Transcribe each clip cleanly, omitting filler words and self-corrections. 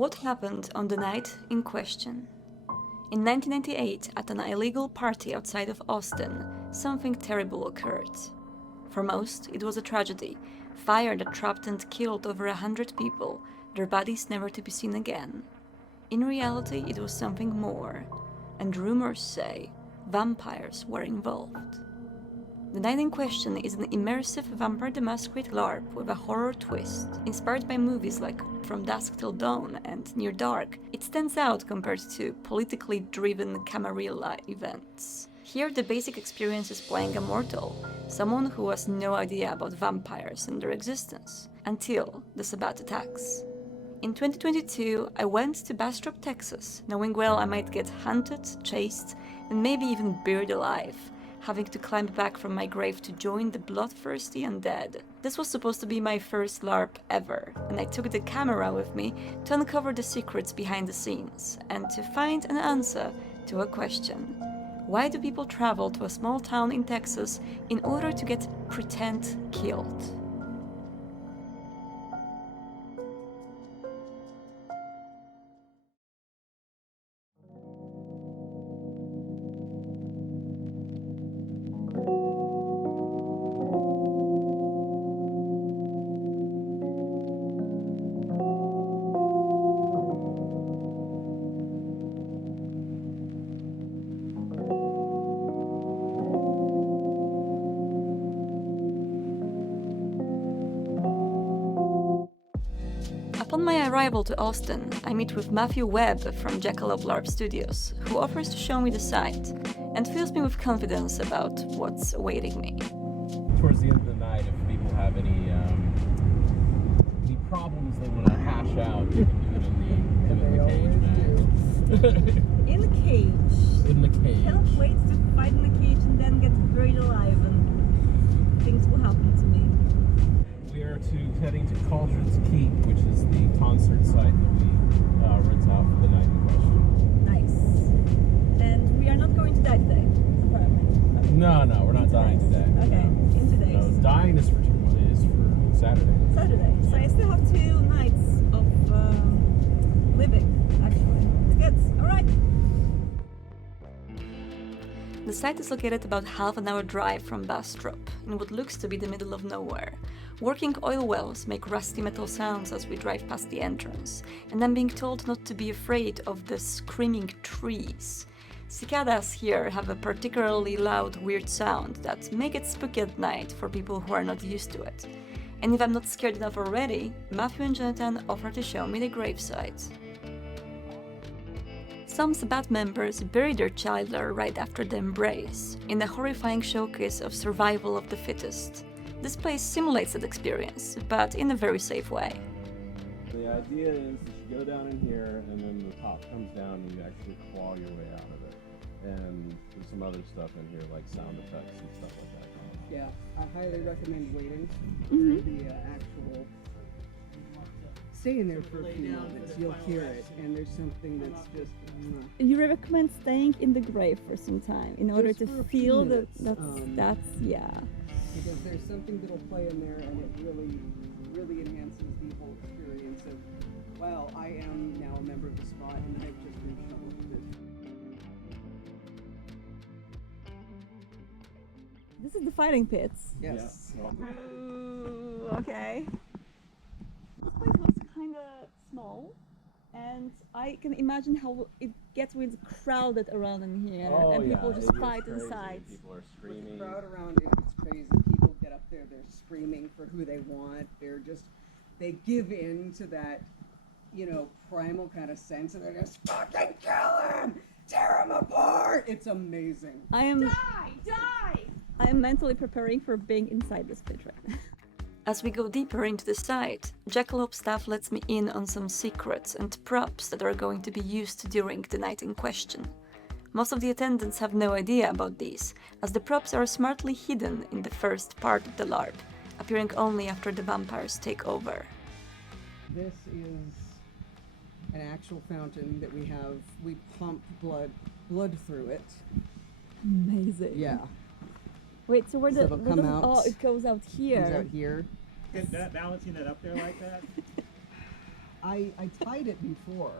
What happened on the night in question? In 1998, at an illegal party outside of Austin, something terrible occurred. For most, it was a tragedy, fire that trapped and killed over 100 people, their bodies never to be seen again. In reality, it was something more, and rumors say vampires were involved. The night in question is an immersive Vampire the Masquerade LARP with a horror twist. Inspired by movies like From Dusk Till Dawn and Near Dark, it stands out compared to politically driven Camarilla events. Here the basic experience is playing a mortal, someone who has no idea about vampires and their existence, until the Sabbath attacks. In 2022, I went to Bastrop, Texas, knowing well I might get hunted, chased, and maybe even buried alive, having to climb back from my grave to join the bloodthirsty undead. This was supposed to be my first LARP ever, and I took the camera with me to uncover the secrets behind the scenes, and to find an answer to a question. Why do people travel to a small town in Texas in order to get pretend killed? Upon my arrival to Austin, I meet with Matthew Webb from Jackalope LARP Studios, who offers to show me the site, and fills me with confidence about what's awaiting me. Towards the end of the night, if people have any problems they want to hash out, you can do it in the cage, man. In the cage. In the cage. Cannot wait to fight in the cage and then get buried alive, and things will happen to me. We are heading to Cauldron's Keep, which is the concert site that we rent out for the night in question. Nice. And we are not going to die today, apparently. No, we're not dying today. Okay, in 2 days. No, dying is for Saturday. Saturday. So I still have 2 nights of living, actually. It's good. All right. The site is located about half an hour drive from Bastrop, in what looks to be the middle of nowhere. Working oil wells make rusty metal sounds as we drive past the entrance, and I'm being told not to be afraid of the screaming trees. Cicadas here have a particularly loud, weird sound that make it spooky at night for people who are not used to it. And if I'm not scared enough already, Matthew and Jonathan offer to show me the gravesite. Some Sabbath members bury their child there right after the embrace, in a horrifying showcase of survival of the fittest. This place simulates that experience, but in a very safe way. The idea is you go down in here, and then the top comes down, and you actually claw your way out of it. And there's some other stuff in here, like sound effects and stuff like that. Yeah, I highly recommend waiting for the actual. Stay in there for a few moments. You'll hear it, and there's something that's just. You recommend staying in the grave for some time in order Just to for a few feel minutes, that's yeah. Because there's something that'll play in there, and it really enhances the whole experience of, wow, I am now a member of the spot, and I've just been shoveled with it. This is the fighting pits. Yes. Yeah. Ooh, okay. This place looks kind of small, and I can imagine how it gets really crowded around in here, and people just fight inside. People are With screaming. the crowd around it, it's crazy. People get up there, they're screaming for who they want. They give in to that, primal kind of sense, and they're just fucking kill him, tear him apart. It's amazing. Die! I am mentally preparing for being inside this pit right now. As we go deeper into the site, Jackalope staff lets me in on some secrets and props that are going to be used during the night in question. Most of the attendants have no idea about these, as the props are smartly hidden in the first part of the LARP, appearing only after the vampires take over. This is an actual fountain that we pump blood through it. Amazing. Yeah. Wait, so where So it'll come out. Oh, it goes out It comes out here. here. Balancing that up there like that? I tied it before.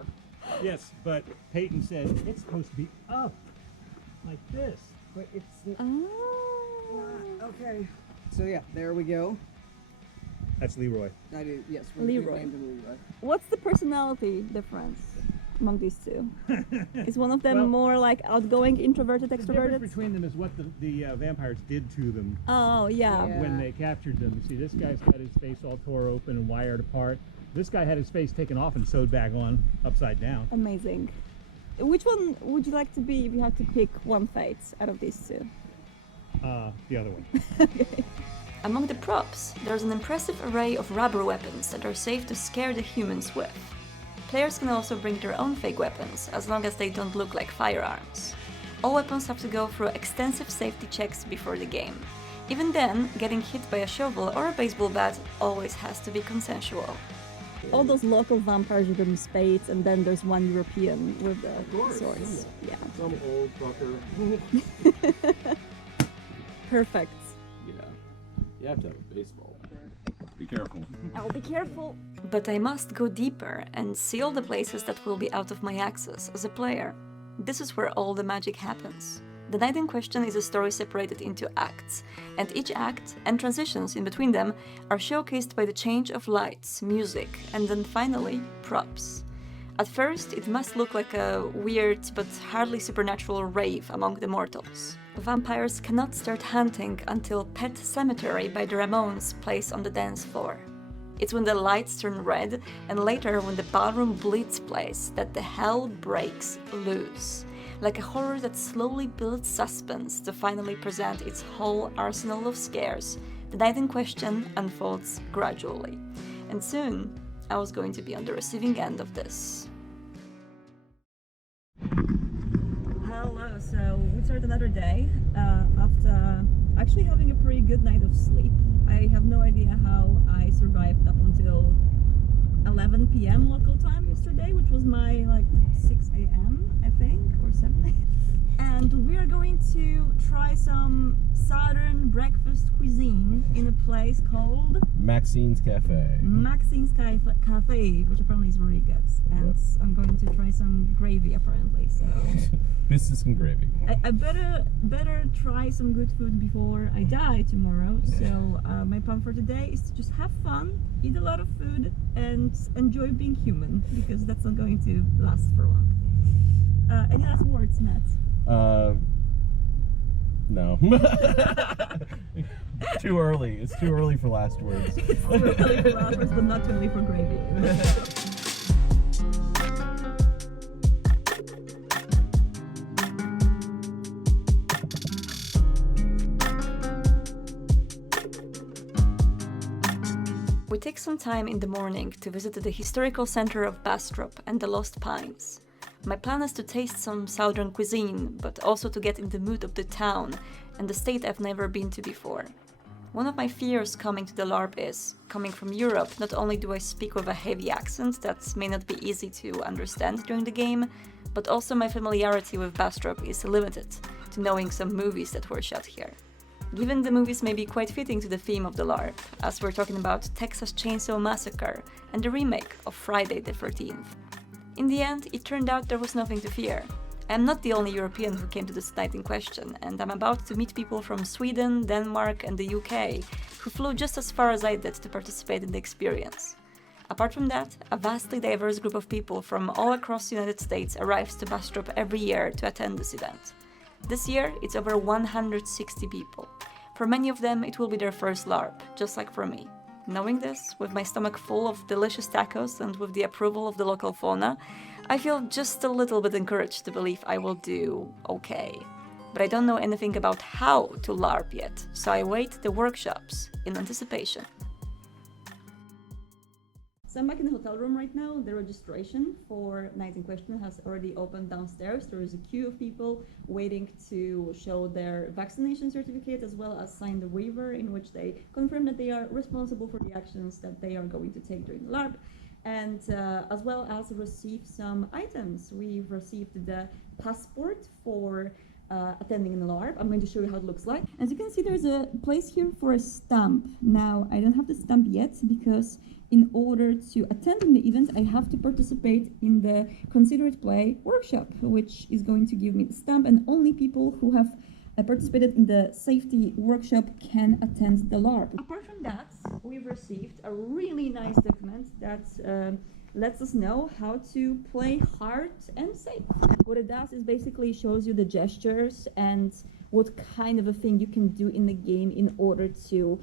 Yes, but Peyton said it's supposed to be up, like this. But it's Oh. okay. So yeah, there we go. That's Leroy. I did, yes. Leroy. Named him Leroy. What's the personality difference among these two? Is one of them Well, more like outgoing, introverted, The difference extroverted? between them is what the vampires did to them Oh, yeah. Yeah. when they captured them. You see, this guy's got his face all tore open and wired apart. This guy had his face taken off and sewed back on upside down. Amazing. Which one would you like to be if you had to pick one fate out of these two? The other one. Okay. Among the props, there's an impressive array of rubber weapons that are safe to scare the humans with. Players can also bring their own fake weapons, as long as they don't look like firearms. All weapons have to go through extensive safety checks before the game. Even then, getting hit by a shovel or a baseball bat always has to be consensual. All those local vampires with them spades, and then there's one European with the course, swords. Yeah. Some old fucker. Perfect. Yeah. You have to have a baseball. Be careful. I'll be careful. But I must go deeper and see all the places that will be out of my access as a player. This is where all the magic happens. The night in question is a story separated into acts, and each act, and transitions in between them, are showcased by the change of lights, music, and then finally, props. At first, it must look like a weird but hardly supernatural rave among the mortals. Vampires cannot start hunting until Pet Cemetery by the Ramones plays on the dance floor. It's when the lights turn red, and later when the ballroom blitz plays, that the hell breaks loose. Like a horror that slowly builds suspense to finally present its whole arsenal of scares, the night in question unfolds gradually. And soon, I was going to be on the receiving end of this. Hello, so we start another day after actually having a pretty good night of sleep. I have no idea how I survived up until 11 p.m. local time yesterday, which was my like 6 a.m. I think, or 7 a.m. And we are going to try some southern breakfast cuisine in a place called Maxine's Cafe. Maxine's Cafe, which apparently is really good. And I'm going to try some gravy apparently. So Biscuits and gravy. I better try some good food before I die tomorrow. So my plan for today is to just have fun, eat a lot of food, and enjoy being human, because that's not going to last for long. Any last words, Matt? No. Too early. It's too early for last words. It's too early for last words, but not too early for gravy. We take some time in the morning to visit the historical center of Bastrop and the Lost Pines. My plan is to taste some southern cuisine, but also to get in the mood of the town and the state I've never been to before. One of my fears coming to the LARP is, coming from Europe, not only do I speak with a heavy accent that may not be easy to understand during the game, but also my familiarity with Bastrop is limited to knowing some movies that were shot here. Given the movies may be quite fitting to the theme of the LARP, as we're talking about Texas Chainsaw Massacre and the remake of Friday the 13th. In the end, it turned out there was nothing to fear. I'm not the only European who came to this night in question, and I'm about to meet people from Sweden, Denmark, and the UK who flew just as far as I did to participate in the experience. Apart from that, a vastly diverse group of people from all across the United States arrives to Bastrop every year to attend this event. This year, it's over 160 people. For many of them, it will be their first LARP, just like for me. Knowing this, with my stomach full of delicious tacos and with the approval of the local fauna, I feel just a little bit encouraged to believe I will do okay. But I don't know anything about how to LARP yet, so I await the workshops in anticipation. So I'm back in the hotel room right now. The registration for night in question has already opened downstairs. There is a queue of people waiting to show their vaccination certificate, as well as sign the waiver in which they confirm that they are responsible for the actions that they are going to take during the LARP, and as well as receive some items. We've received the passport for attending an LARP. I'm going to show you how it looks like. As you can see, there's a place here for a stamp. Now, I don't have the stamp yet because in order to attend the event, I have to participate in the Considerate Play workshop, which is going to give me the stamp, and only people who have participated in the safety workshop can attend the LARP. Apart from that, we've received a really nice document that lets us know how to play hard and safe. What it does is basically shows you the gestures and what kind of a thing you can do in the game in order to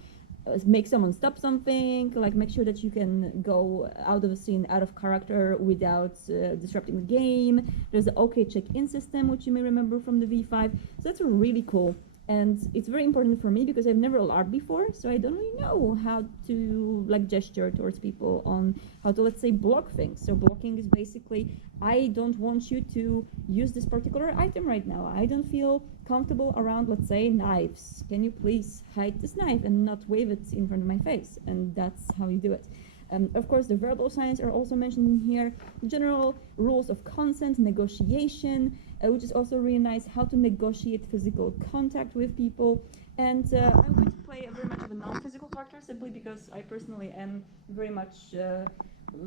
make someone stop something, like make sure that you can go out of a scene, out of character without disrupting the game. There's an OK check-in system, which you may remember from the V5. So that's really cool. And it's very important for me because I've never LARPed before, so I don't really know how to like gesture towards people on how to, let's say, block things. So blocking is basically, I don't want you to use this particular item right now. I don't feel comfortable around, let's say, knives. Can you please hide this knife and not wave it in front of my face? And that's how you do it. Of course, the verbal signs are also mentioned in here. General rules of consent, negotiation, which is also really nice, how to negotiate physical contact with people. And I'm going to play very much of a non-physical character simply because I personally am very much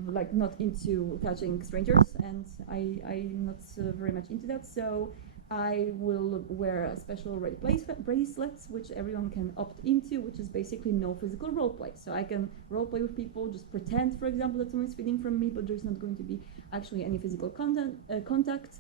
like not into touching strangers, and I'm not very much into that. So I will wear a special red bracelets, which everyone can opt into, which is basically no physical roleplay. So I can roleplay with people, just pretend, for example, that someone's feeding from me, but there's not going to be actually any physical contact.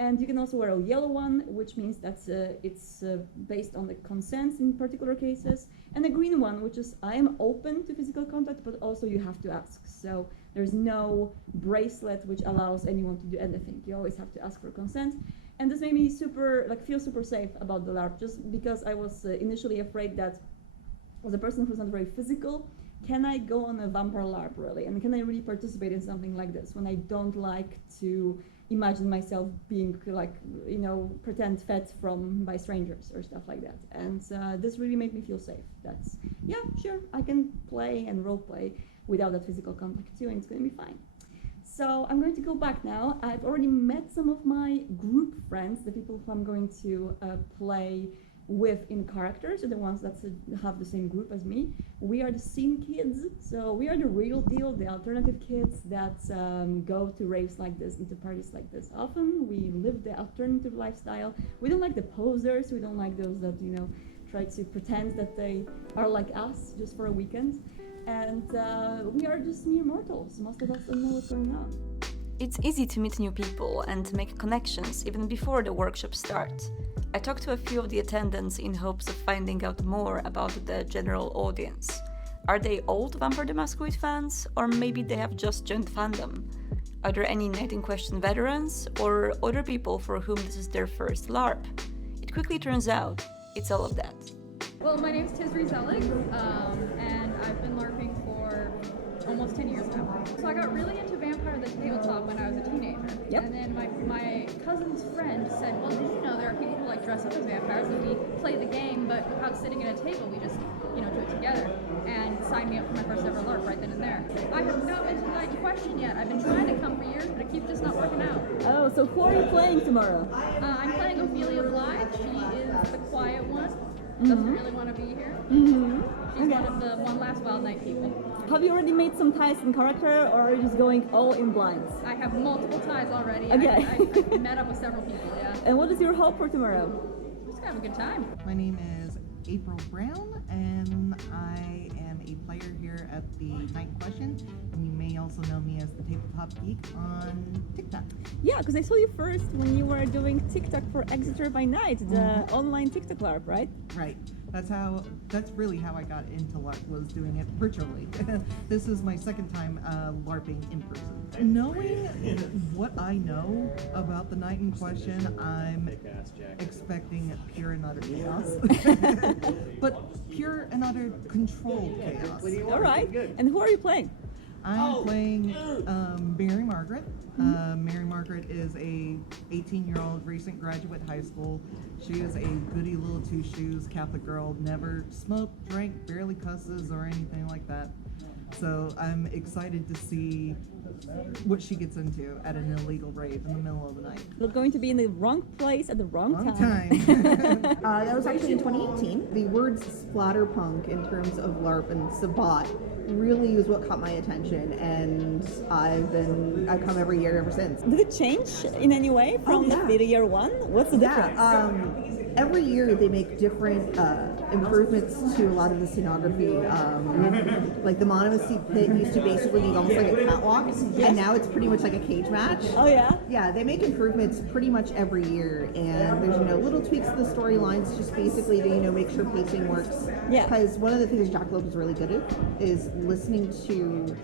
And you can also wear a yellow one, which means that it's based on the consent in particular cases. And a green one, which is I am open to physical contact, but also you have to ask. So there's no bracelet which allows anyone to do anything. You always have to ask for consent. And this made me feel super safe about the LARP, just because I was initially afraid that as a person who's not very physical, can I go on a vampire LARP really? And can I really participate in something like this when I don't like to imagine myself being like, pretend fed by strangers or stuff like that. And this really made me feel safe. That's, yeah, sure, I can play and role play without that physical contact too, and it's going to be fine. So I'm going to go back now. I've already met some of my group friends, the people who I'm going to play with in character, so the ones that have the same group as me. We are the scene kids, so we are the real deal, the alternative kids that go to raves like this and to parties like this often. We live the alternative lifestyle. We don't like the posers, we don't like those that, try to pretend that they are like us just for a weekend. And we are just mere mortals. Most of us don't know what's going on. It's easy to meet new people and make connections even before the workshop starts. I talked to a few of the attendants in hopes of finding out more about the general audience. Are they old Vampire the Masquerade fans, or maybe they have just joined fandom? Are there any Night in Question veterans, or other people for whom this is their first LARP? It quickly turns out it's all of that. Well, my name's Tisri Zelig, and I've been LARPing for almost 10 years now. So I got really into Vampire the Tabletop when I was a teenager. Yep. And then my cousin's friend said, well, did you know there are people who like dress up as vampires and we play the game, but without sitting at a table, we just, do it together, and signed me up for my first ever LARP right then and there. I have not been to Night in Question yet. I've been trying to come for years, but it keeps just not working out. Oh, so who are you playing tomorrow? I'm playing Ophelia Blythe. She is the quiet one. Doesn't really want to be here. Mm-hmm. She's one of the one last Wild Night people. Have you already made some ties in character, or are you just going all in blinds? I have multiple ties already. Okay. I met up with several people, yeah. And what is your hope for tomorrow? Just gonna have a good time. My name is April Brown, and I am a player here at the Night in Question, and you may also know me as the Tabletop Geek on TikTok. Yeah, because I saw you first when you were doing TikTok for Exeter by Night, the online TikTok LARP, right? Right. That's really how I got into LARP, was doing it virtually. This is my second time LARPing in person. Knowing what I know about the Night in Question, I'm expecting pure and utter chaos. But pure and utter controlled chaos. All right. And who are you playing? I'm playing Mary Margaret. Mary Margaret is a 18-year-old recent graduate high school. She is a goody little two-shoes Catholic girl, never smoked, drank, barely cusses or anything like that. So I'm excited to see what she gets into at an illegal rave in the middle of the night. We're going to be in the wrong place at the wrong time. That was actually in 2018. The words splatterpunk in terms of LARP and Sabat really was what caught my attention, and I've come every year ever since. Did it change in any way from the year one? What's the difference? Every year they make different improvements to a lot of the scenography. Like the Monomacy pit used to basically be almost like a catwalk, and now it's pretty much like a cage match. Oh yeah? Yeah, they make improvements pretty much every year, and there's little tweaks to the storylines, just basically to make sure pacing works. Yeah. Because one of the things Jackalope is really good at is listening to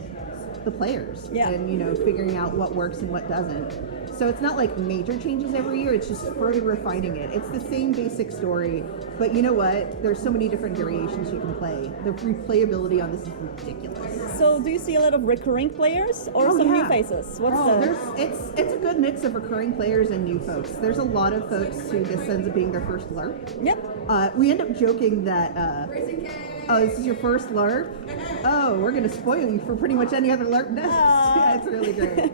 the players and figuring out what works and what doesn't. So it's not like major changes every year, it's just further refining it. It's the same basic story, but you know what? There's so many different variations you can play. The replayability on this is ridiculous. So do you see a lot of recurring players or some new faces? It's a good mix of recurring players and new folks. There's a lot of folks who this ends up being their first LARP. Yep. We end up joking that oh, this is your first LARP? Oh, we're gonna spoil you for pretty much any other LARP next. Yeah, it's really great.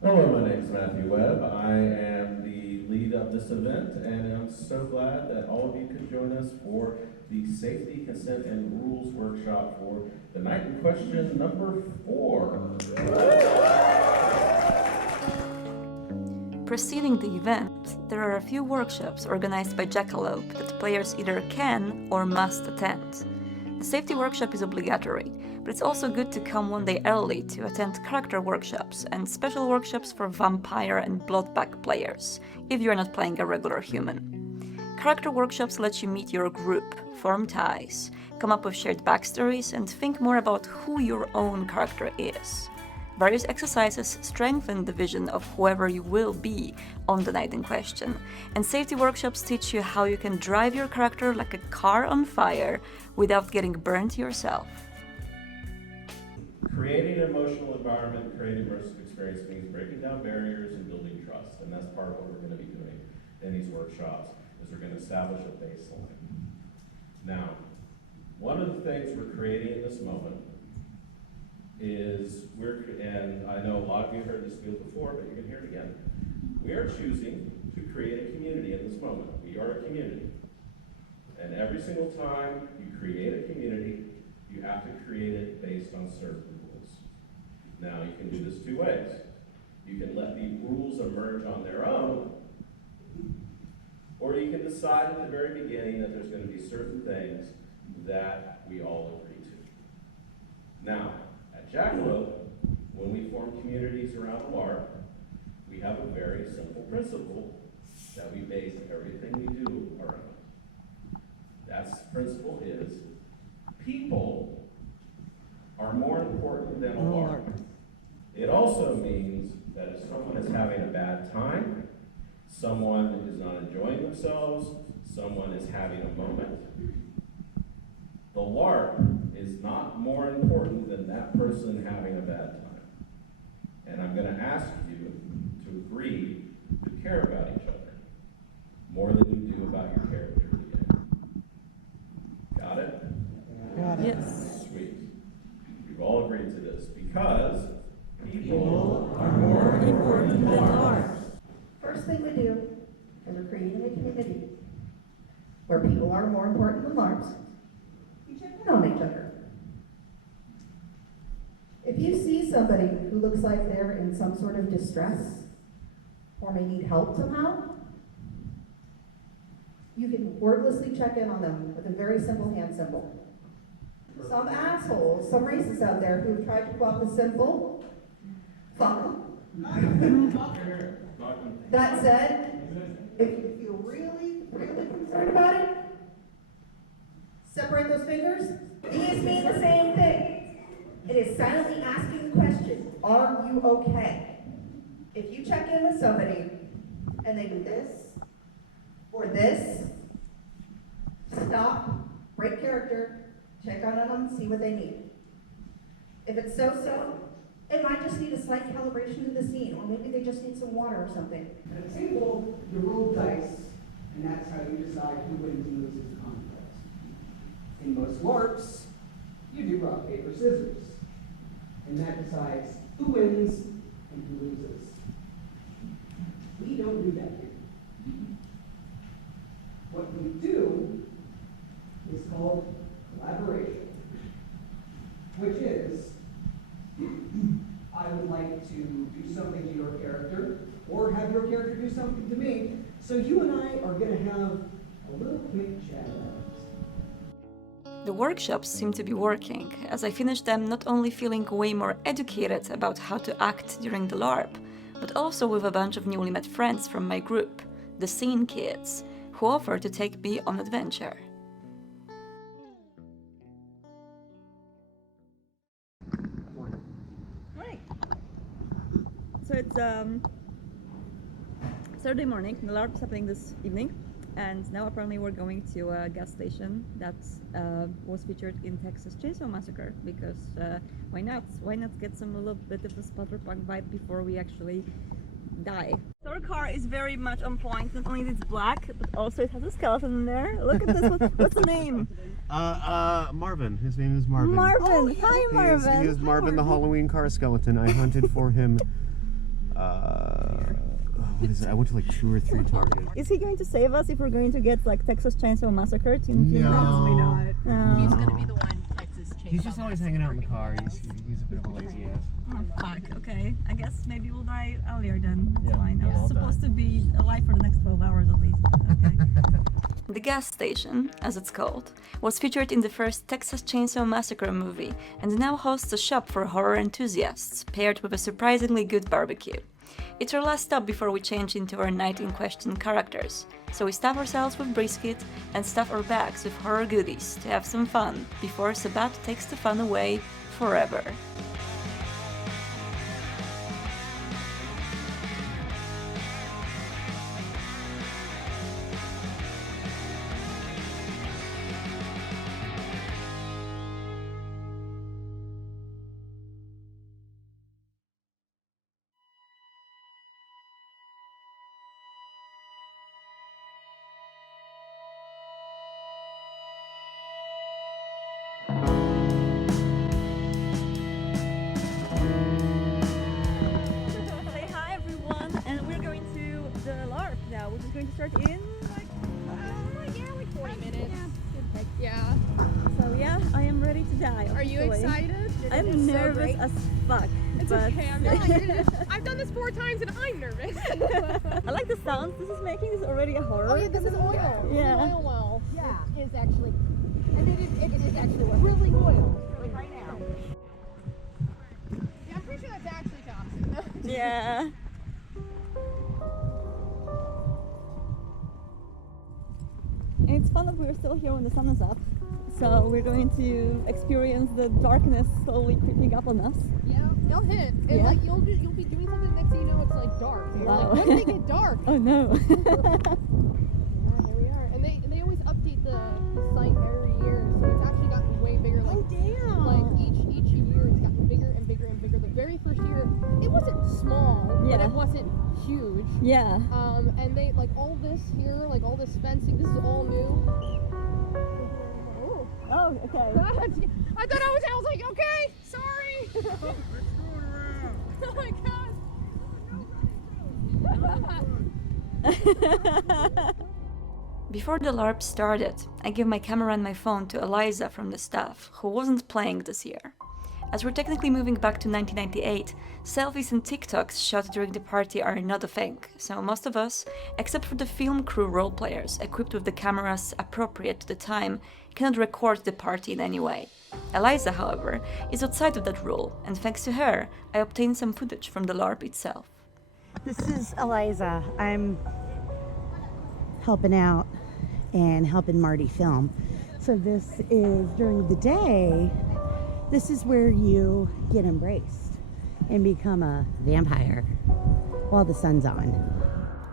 Hello, my name is Matthew Webb. I am the lead of this event, and I'm so glad that all of you could join us for the Safety, Consent, and Rules Workshop for the night in question number 4. Preceding the event, there are a few workshops organized by Jackalope that players either can or must attend. The safety workshop is obligatory, but it's also good to come one day early to attend character workshops and special workshops for vampire and bloodpack players, if you're not playing a regular human. Character workshops let you meet your group, form ties, come up with shared backstories, and think more about who your own character is. Various exercises strengthen the vision of whoever you will be on the night in question, and safety workshops teach you how you can drive your character like a car on fire without getting burnt yourself. Creating an emotional environment, creating immersive experience means breaking down barriers and building trust, and that's part of what we're going to be doing in these workshops, is we're going to establish a baseline. Now, one of the things we're creating in this moment is and I know a lot of you heard this field before, but you're going to hear it again. We are choosing to create a community in this moment. We are a community. And every single time you create a community, you have to create it based on certain rules. Now, you can do this 2 ways. You can let the rules emerge on their own, or you can decide at the very beginning that there's going to be certain things that we all agree to. Now, at Jackalope, when we form communities around the LARP, we have a very simple principle that we base everything we do around. That principle is people are more important than a LARP. It also means that if someone is having a bad time, someone is not enjoying themselves, someone is having a moment, the LARP is not more important than that person having a bad time. And I'm going to ask you to agree to care about each other more than you do about your character in the game. Got it? Got it. Yes. Sweet. We've all agreed to this because people are more important than LARPs. First thing we do is we're creating a community where people are more important than LARPs. You check in on each other. If you see somebody who looks like they're in some sort of distress or may need help somehow, you can wordlessly check in on them with a very simple hand symbol. Some assholes, some racists out there who've tried to come up with simple, fuck them. That said, if you feel really, really concerned about it, separate those fingers. These mean the same thing. It is silently asking the question, are you okay? If you check in with somebody and they do this or this, stop, break character, check on them, see what they need. If it's so-so, it might just need a slight calibration to the scene, or maybe they just need some water or something. At a table, you roll dice, and that's how you decide who wins and loses the conflict. In most LARPs, you do rock, paper, scissors. And that decides who wins and who loses. We don't do that here. What we do is called collaboration, which is, I would like to do something to your character, or have your character do something to me, so you and I are going to have a little quick chat about it. The workshops seem to be working, as I finished them not only feeling way more educated about how to act during the LARP, but also with a bunch of newly met friends from my group, the Scene Kids, who offered to take me on adventure. Right. So it's Saturday morning. The LARP is happening this evening, and now apparently we're going to a gas station that was featured in Texas Chainsaw Massacre, because why not? Why not get some little bit of a splatterpunk vibe before we actually die? So our car is very much on point. Not only is it black, but also it has a skeleton in there. Look at this. What's the name? Marvin. His name is Marvin. Marvin. Oh, hi, Marvin. He is Marvin, the Halloween car skeleton. I hunted for him. What is it? I went to like 2 or 3 targets. Is he going to save us if we're going to get like Texas Chainsaw Massacre in 2 minutes? Probably not. He's gonna be the one Texas Chainsaw. He's just always hanging out in the car. He's a bit of a lazy ass. Oh fuck, okay. I guess maybe we'll die earlier then. That's Yeah, fine. I we'll was all supposed die. to be alive for the next 12 hours at least. Okay. The gas station, as it's called, was featured in the first Texas Chainsaw Massacre movie and now hosts a shop for horror enthusiasts, paired with a surprisingly good barbecue. It's our last stop before we change into our Night in Question characters, so we stuff ourselves with brisket and stuff our bags with horror goodies to have some fun before Sabat takes the fun away forever. Say hi everyone, and we're going to the LARP now, which is going to start in like 40 minutes. Yeah. So yeah, I am ready to die. Are you officially. excited? I'm nervous as fuck. It's but okay. I'm not. I've done this 4 times and I'm nervous. I like the sounds this is making. It's already a horror. Oh yeah, this is oil. This is Yeah. oil well. Yeah. It is actually, and it is actually really oil. Like right now. Yeah, I'm pretty sure that's actually toxic. Yeah. And it's fun that we're still here when the sun is up. So we're going to experience the darkness slowly creeping up on us. Yeah, it'll hit. And Yeah. like you'll be doing something, next thing you know it's like dark. And you're Wow. like, when did it get dark? Oh no. Yeah, here we are. And they always update the site every year, so it's actually gotten way bigger. Like, damn. like each year it's gotten bigger and bigger and bigger. The very first year it wasn't small, but Yeah. it wasn't huge. Yeah. And they like all this here, like all this fencing, this is all new. Oh, okay. I thought I was like, okay, sorry. Oh my god. Before the LARP started, I gave my camera and my phone to Eliza from the staff, who wasn't playing this year. As we're technically moving back to 1998, selfies and TikToks shot during the party are not a thing, so most of us, except for the film crew roleplayers equipped with the cameras appropriate to the time, cannot record the party in any way. Eliza, however, is outside of that rule, and thanks to her, I obtained some footage from the LARP itself. This is Eliza. I'm helping out and helping Marty film. So this is during the day. This is where you get embraced and become a vampire while the sun's on.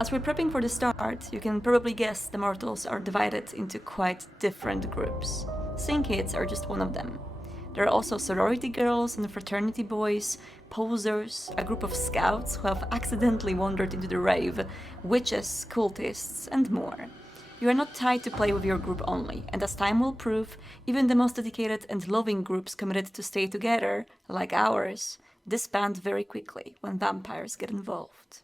As we're prepping for the start, you can probably guess the mortals are divided into quite different groups. Scene Kids are just one of them. There are also sorority girls and fraternity boys, posers, a group of scouts who have accidentally wandered into the rave, witches, cultists, and more. You are not tied to play with your group only, and as time will prove, even the most dedicated and loving groups committed to stay together, like ours, disband very quickly when vampires get involved.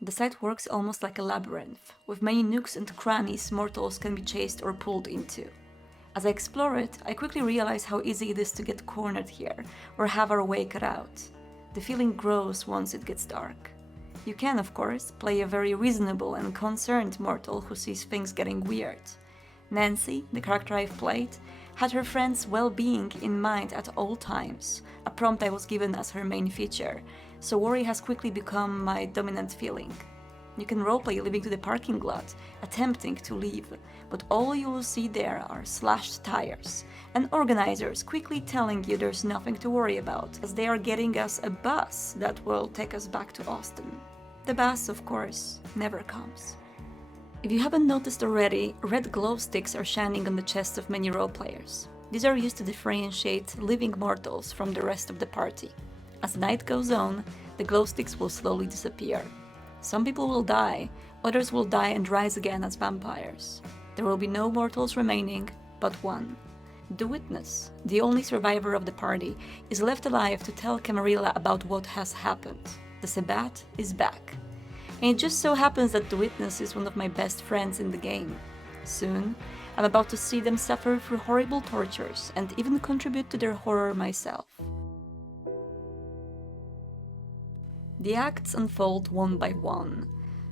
The site works almost like a labyrinth, with many nooks and crannies mortals can be chased or pulled into. As I explore it, I quickly realize how easy it is to get cornered here, or have our way cut out. The feeling grows once it gets dark. You can, of course, play a very reasonable and concerned mortal who sees things getting weird. Nancy, the character I've played, had her friend's well-being in mind at all times, a prompt I was given as her main feature, so worry has quickly become my dominant feeling. You can roleplay leaving to the parking lot, attempting to leave, but all you will see there are slashed tires, and organizers quickly telling you there's nothing to worry about, as they are getting us a bus that will take us back to Austin. The bus, of course, never comes. If you haven't noticed already, red glow sticks are shining on the chests of many roleplayers. These are used to differentiate living mortals from the rest of the party. As night goes on, the glow sticks will slowly disappear. Some people will die, others will die and rise again as vampires. There will be no mortals remaining, but one. The witness, the only survivor of the party, is left alive to tell Camarilla about what has happened. The Sabbat is back. And it just so happens that the witness is one of my best friends in the game. Soon, I'm about to see them suffer through horrible tortures and even contribute to their horror myself. The acts unfold one by one.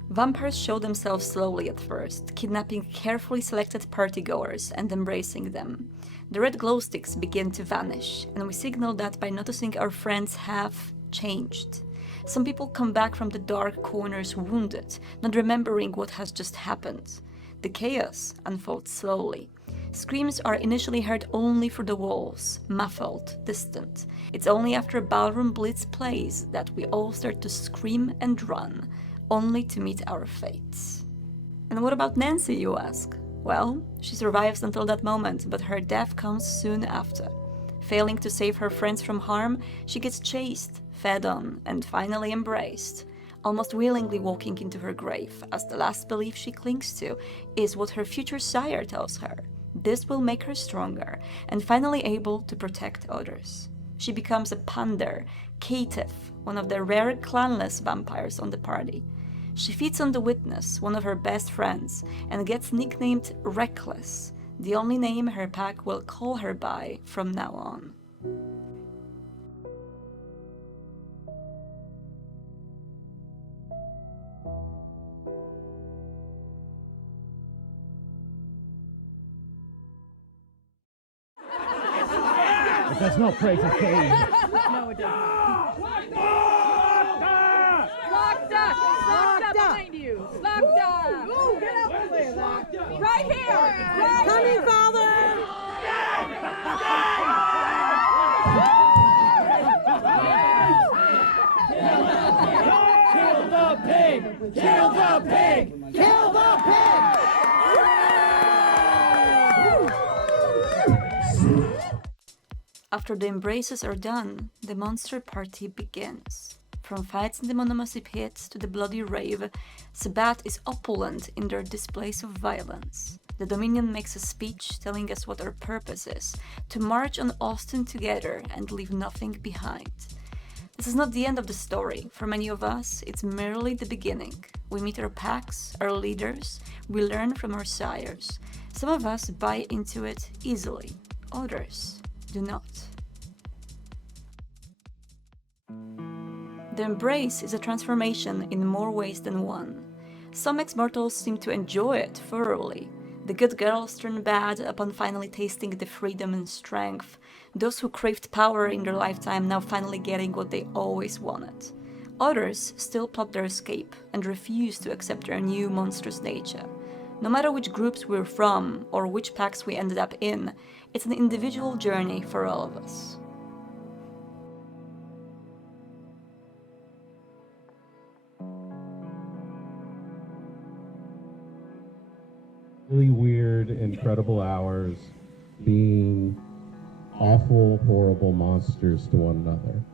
Vampires show themselves slowly at first, kidnapping carefully selected partygoers and embracing them. The red glow sticks begin to vanish, and we signal that by noticing our friends have changed. Some people come back from the dark corners wounded, not remembering what has just happened. The chaos unfolds slowly. Screams are initially heard only through the walls, muffled, distant. It's only after a ballroom blitz plays that we all start to scream and run, only to meet our fates. And what about Nancy, you ask? Well, she survives until that moment, but her death comes soon after. Failing to save her friends from harm, she gets chased, fed on, and finally embraced, almost willingly walking into her grave, as the last belief she clings to is what her future sire tells her. This will make her stronger, and finally able to protect others. She becomes a pander, caitiff, one of the rare clanless vampires on the party. She feeds on the witness, one of her best friends, and gets nicknamed Reckless, the only name her pack will call her by from now on. It does not pray for Cain. No, it doesn't. Locked up! Locked up behind you! Locked up! Get out the way of that. Right here! Right Coming, Father! Kill the pig! Kill the pig! Kill the pig! After the embraces are done, the monster party begins. From fights in the monomacy pits to the bloody rave, Sabbat is opulent in their displays of violence. The Dominion makes a speech telling us what our purpose is, to march on Austin together and leave nothing behind. This is not the end of the story. For many of us, it's merely the beginning. We meet our packs, our leaders, we learn from our sires. Some of us buy into it easily, others do not. The embrace is a transformation in more ways than one. Some ex-mortals seem to enjoy it thoroughly. The good girls turn bad upon finally tasting the freedom and strength. Those who craved power in their lifetime now finally getting what they always wanted. Others still plot their escape and refuse to accept their new monstrous nature. No matter which groups we're from or which packs we ended up in, it's an individual journey for all of us. Really weird, incredible hours being awful, horrible monsters to one another.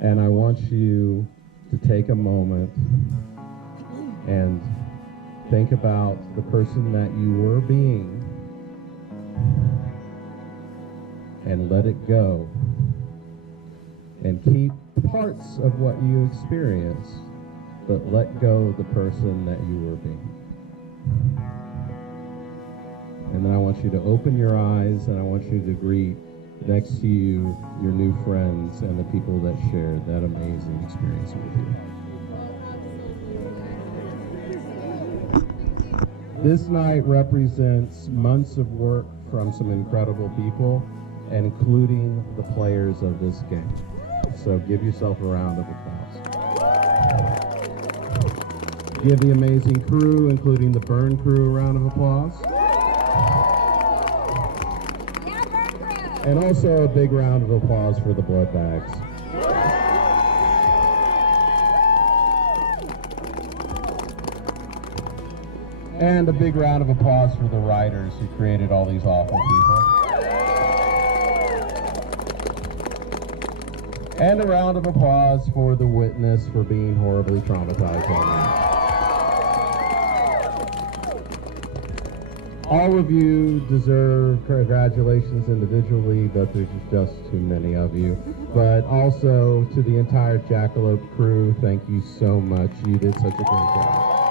And I want you to take a moment and think about the person that you were being and let it go, and keep parts of what you experienced, but let go of the person that you were being. And then I want you to open your eyes, and I want you to greet next to you your new friends and the people that shared that amazing experience with you. This night represents months of work from some incredible people, including the players of this game. So give yourself a round of applause. Give the amazing crew, including the Burn crew, a round of applause. And also a big round of applause for the blood bags. And a big round of applause for the writers who created all these awful people. And a round of applause for the witness for being horribly traumatized all night. All of you deserve congratulations individually, but there's just too many of you. But also to the entire Jackalope crew, thank you so much. You did such a great job.